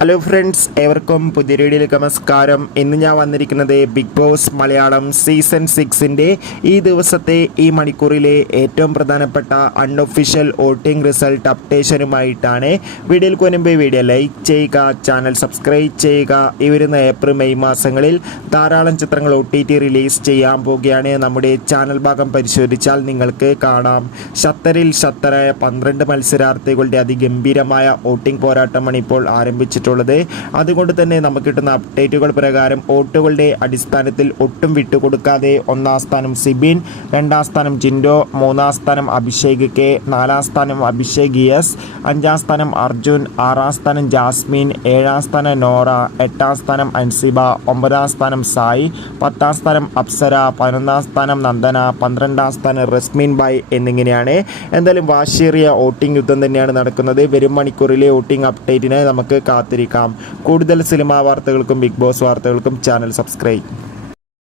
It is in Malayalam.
ഹലോ ഫ്രണ്ട്സ് ഏവർക്കും പുതിയ വീഡിയോയിലേക്ക് നമസ്കാരം. ഇന്ന് ഞാൻ വന്നിരിക്കുന്നത് ബിഗ് ബോസ് മലയാളം സീസൺ സിക്സിന്റെ ഈ ദിവസത്തെ ഈ മണിക്കൂറിലെ ഏറ്റവും പ്രധാനപ്പെട്ട അൺഒഫീഷ്യൽ വോട്ടിംഗ് റിസൾട്ട് അപ്ഡേഷനുമായിട്ടാണ് വീഡിയോയിൽ കൊനുമ്പ് വീഡിയോ ലൈക്ക് ചെയ്യുക ചാനൽ സബ്സ്ക്രൈബ് ചെയ്യുക. ഈ വരുന്ന ഏപ്രിൽ മെയ് മാസങ്ങളിൽ ധാരാളം ചിത്രങ്ങൾ ഒ ടി ടി റിലീസ് ചെയ്യാൻ പോവുകയാണ്. നമ്മുടെ ചാനൽ ഭാഗം പരിശോധിച്ചാൽ നിങ്ങൾക്ക് കാണാം. ഷത്തറിൽ ഷത്തറായ പന്ത്രണ്ട് മത്സരാർത്ഥികളുടെ അതിഗംഭീരമായ വോട്ടിംഗ് പോരാട്ടമാണ് ഇപ്പോൾ ആരംഭിച്ചിട്ടുള്ളത്. അതുകൊണ്ട് തന്നെ നമുക്ക് കിട്ടുന്ന അപ്ഡേറ്റുകൾ പ്രകാരം വോട്ടുകളുടെ അടിസ്ഥാനത്തിൽ ഒട്ടും വിട്ടുകൊടുക്കാതെ ഒന്നാം സ്ഥാനം സിബിൻ രണ്ടാം സ്ഥാനം ജിൻഡോ മൂന്നാം സ്ഥാനം അഭിഷേക് കെ നാലാം സ്ഥാനം അഭിഷേക് എസ് അഞ്ചാം സ്ഥാനം അർജുൻ ആറാം സ്ഥാനം ജാസ്മിൻ ഏഴാം സ്ഥാനം നോറ എട്ടാം സ്ഥാനം അൻസിബ ഒമ്പതാം സ്ഥാനം സായി പത്താം സ്ഥാനം അപ്സര പതിനൊന്നാം സ്ഥാനം നന്ദന പന്ത്രണ്ടാം സ്ഥാനം റസ്മിൻ ബായ് എന്നിങ്ങനെയാണ്. എന്തായാലും വാശിയേറിയ വോട്ടിംഗ് യുദ്ധം തന്നെയാണ് നടക്കുന്നത്. വരും മണിക്കൂറിലെ വോട്ടിംഗ് അപ്ഡേറ്റിനെ നമുക്ക് കാത്തിരിക്കാം. കൂടുതൽ സിനിമാ വാർത്തകൾക്കും ബിഗ് ബോസ് വാർത്തകൾക്കും ചാനൽ സബ്സ്ക്രൈബ്.